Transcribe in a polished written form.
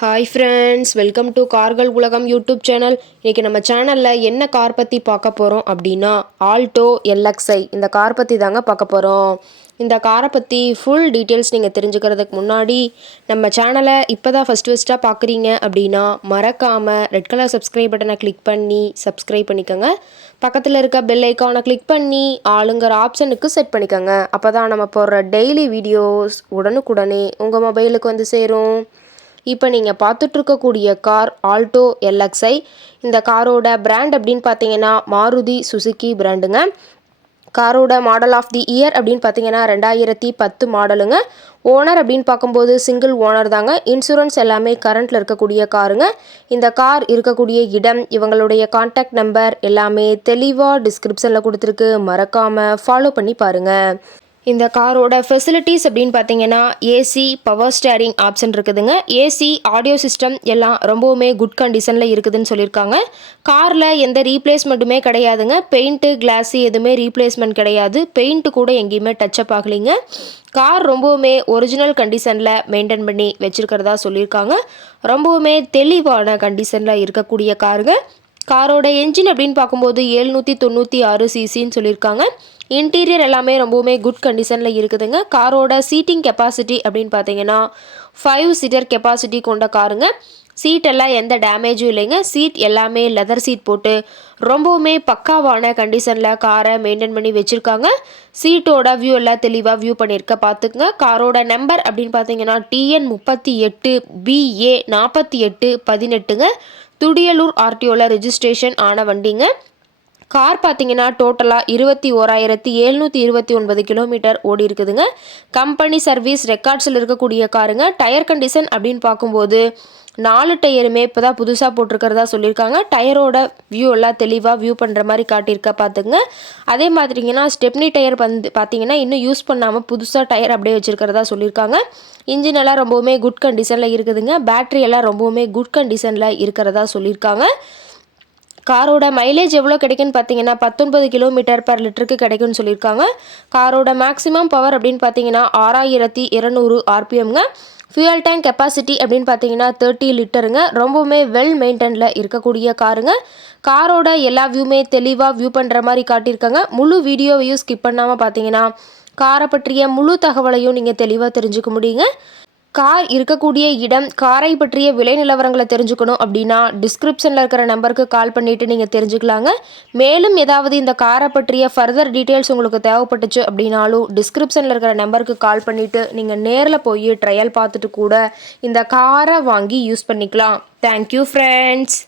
Hi friends, welcome to கார்கள் உலகம் YouTube channel. இன்றைக்கி நம்ம சேனலில் என்ன கார் பற்றி பார்க்க போகிறோம் அப்படின்னா ஆல்டோ எல்எக்ஸ்ஐ இந்த கார் பற்றி தாங்க பார்க்க போகிறோம். இந்த காரை பற்றி ஃபுல் டீட்டெயில்ஸ் நீங்கள் தெரிஞ்சுக்கிறதுக்கு முன்னாடி நம்ம சேனலை இப்போ தான் ஃபஸ்ட்டாக பார்க்குறீங்க அப்படின்னா மறக்காமல் ரெட் கலர் சப்ஸ்கிரைப் பட்டனை கிளிக் பண்ணி சப்ஸ்கிரைப் பண்ணிக்கோங்க. பக்கத்தில் இருக்க பெல் ஐக்கானை கிளிக் பண்ணி ஆளுங்கிற ஆப்ஷனுக்கு செட் பண்ணிக்கோங்க. அப்போ தான் நம்ம போடுற டெய்லி வீடியோஸ் உடனுக்குடனே உங்கள் மொபைலுக்கு வந்து சேரும். இப்போ நீங்கள் பார்த்துட்ருக்கக்கூடிய கார் ஆல்டோ எல்எக்ஸ்ஐ. இந்த காரோட பிராண்ட் அப்படின்னு பார்த்தீங்கன்னா மாருதி சுசுக்கி பிராண்டுங்க. காரோட மாடல் ஆஃப் தி இயர் அப்படின்னு பார்த்தீங்கன்னா 2010 மாடலுங்க. ஓனர் அப்படின்னு பார்க்கும்போது சிங்கிள் ஓனர் தாங்க. இன்சூரன்ஸ் எல்லாமே கரண்ட்டில் இருக்கக்கூடிய காருங்க. இந்த கார் இருக்கக்கூடிய இடம், இவங்களுடைய கான்டாக்ட் நம்பர் எல்லாமே தெளிவாக டிஸ்கிரிப்ஷனில் கொடுத்துருக்கு. மறக்காமல் ஃபாலோ பண்ணி பாருங்கள். இந்த காரோட ஃபெசிலிட்டிஸ் அப்படின்னு பார்த்தீங்கன்னா ஏசி, பவர் ஸ்டேரிங் ஆப்ஷன் இருக்குதுங்க. ஏசி, ஆடியோ சிஸ்டம் எல்லாம் ரொம்பவுமே குட் கண்டிஷனில் இருக்குதுன்னு சொல்லியிருக்காங்க. காரில் எந்த ரீப்ளேஸ்மெண்ட்டுமே கிடையாதுங்க. பெயிண்ட்டு, கிளாஸு எதுவுமே ரீப்ளேஸ்மெண்ட் கிடையாது. பெயிண்ட்டு கூட எங்கேயுமே டச்சப் ஆகலைங்க. கார் ரொம்பவுமே ஒரிஜினல் கண்டிஷனில் மெயின்டைன் பண்ணி வச்சுருக்கிறதா சொல்லியிருக்காங்க. ரொம்பவுமே தெளிவான கண்டிஷனில் இருக்கக்கூடிய காருங்க. காரோட என்ஜின் அப்படின்னு பார்க்கும்போது 796 சிசின்னு சொல்லியிருக்காங்க. இன்டீரியர் எல்லாமே ரொம்பவுமே குட் கண்டிஷனில் இருக்குதுங்க. காரோட சீட்டிங் கெப்பாசிட்டி அப்படின்னு பார்த்தீங்கன்னா 5 சீட்டர் கெப்பாசிட்டி கொண்ட காருங்க. சீட் எல்லாம் எந்த டேமேஜும் இல்லைங்க. சீட் எல்லாமே லெதர் சீட் போட்டு ரொம்பவுமே பக்காவான கண்டிஷனில் காரை மெயின்டைன் பண்ணி வச்சுருக்காங்க. சீட்டோட வியூ எல்லாம் தெளிவாக வியூ பண்ணியிருக்க பார்த்துக்குங்க. காரோட நம்பர் அப்படின்னு பார்த்தீங்கன்னா TN 38 BA 48 18ங்க. துடியலூர் ஆர்டிஓவில் ரெஜிஸ்ட்ரேஷன் ஆன வண்டிங்க. கார் பார்த்தீங்கன்னா டோட்டலாக 21,729 கிலோமீட்டர் ஓடி இருக்குதுங்க. கம்பெனி சர்வீஸ் ரெக்கார்ட்ஸில் இருக்கக்கூடிய காருங்க. டயர் கண்டிஷன் அப்படின்னு பார்க்கும்போது 4 டயருமே இப்போ தான் புதுசாக போட்டிருக்கிறதா சொல்லியிருக்காங்க. டயரோட வியூ எல்லாம் தெளிவாக வியூ பண்ணுற மாதிரி காட்டியிருக்க பார்த்துங்க. அதே மாதிரிங்கன்னா ஸ்டெப்னி டயர் வந்து பார்த்தீங்கன்னா இன்னும் யூஸ் பண்ணாமல் புதுசாக டயர் அப்படியே வச்சுருக்கிறதா சொல்லியிருக்காங்க. இன்ஜின் எல்லாம் ரொம்பவுமே குட் கண்டிஷனில் இருக்குதுங்க. பேட்ரி எல்லாம் ரொம்பவுமே குட் கண்டிஷனில் இருக்கிறதா சொல்லியிருக்காங்க. காரோட மைலேஜ் எவ்வளோ கிடைக்குன்னு பார்த்தீங்கன்னா 19 கிலோமீட்டர் பர் லிட்டருக்கு கிடைக்குன்னு சொல்லியிருக்காங்க. காரோட மேக்ஸிமம் பவர் அப்படின்னு பார்த்தீங்கன்னா 6200 RPMங்க. ஃபியூயல் டேங்க் கெப்பாசிட்டி அப்படின்னு பார்த்தீங்கன்னா 30 லிட்டருங்க. ரொம்பவுமே வெல் மெயின்டெனில் இருக்கக்கூடிய காருங்க. காரோட எல்லா வியூமே தெளிவாக வியூ பண்ணுற மாதிரி காட்டியிருக்காங்க. முழு வீடியோவையும் ஸ்கிப் பண்ணாமல் பார்த்தீங்கன்னா காரை பற்றிய முழு தகவலையும் நீங்கள் தெளிவாக தெரிஞ்சுக்க முடியுங்க. கார் இருக்கக்கூடிய இடம், காரை பற்றிய விலை நிலவரங்களை தெரிஞ்சுக்கணும் அப்படின்னா டிஸ்கிரிப்ஷனில் இருக்கிற நம்பருக்கு கால் பண்ணிவிட்டு நீங்கள் தெரிஞ்சுக்கலாங்க. மேலும் ஏதாவது இந்த காரை பற்றிய ஃபர்தர் டீட்டெயில்ஸ் உங்களுக்கு தேவைப்பட்டுச்சு அப்படின்னாலும் டிஸ்கிரிப்ஷனில் இருக்கிற நம்பருக்கு கால் பண்ணிவிட்டு நீங்கள் நேரில் போய் ட்ரையல் பார்த்துட்டு கூட இந்த காரை வாங்கி யூஸ் பண்ணிக்கலாம். Thank you friends.